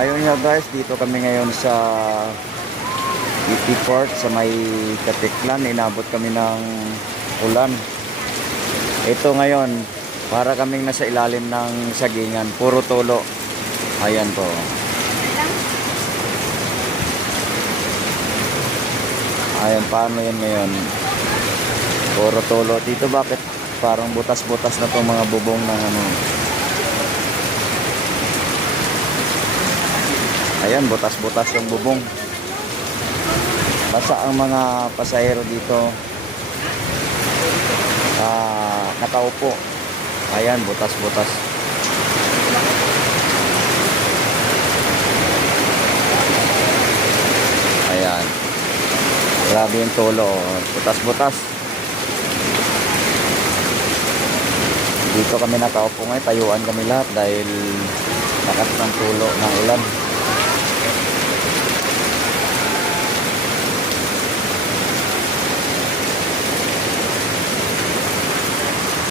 Ayun nga guys, dito kami ngayon sa EP Port sa may Katiklan. Inabot kami ng ulan. Ito ngayon, para kaming nasa ilalim ng sagingan. Puro tulo. Ayan po. Ayan, paano yan ngayon? Puro tulo. Dito bakit parang butas-butas na itong mga bubong ng ano? Ayan, butas-butas yung bubong. Basta ang mga pasahero dito nakaupo. Ayan, butas-butas. Ayan. Grabe yung tulo. Butas-butas. Dito kami nakaupo ngayon. Tayuan kami lahat dahil lakas ng tulo ng ulan.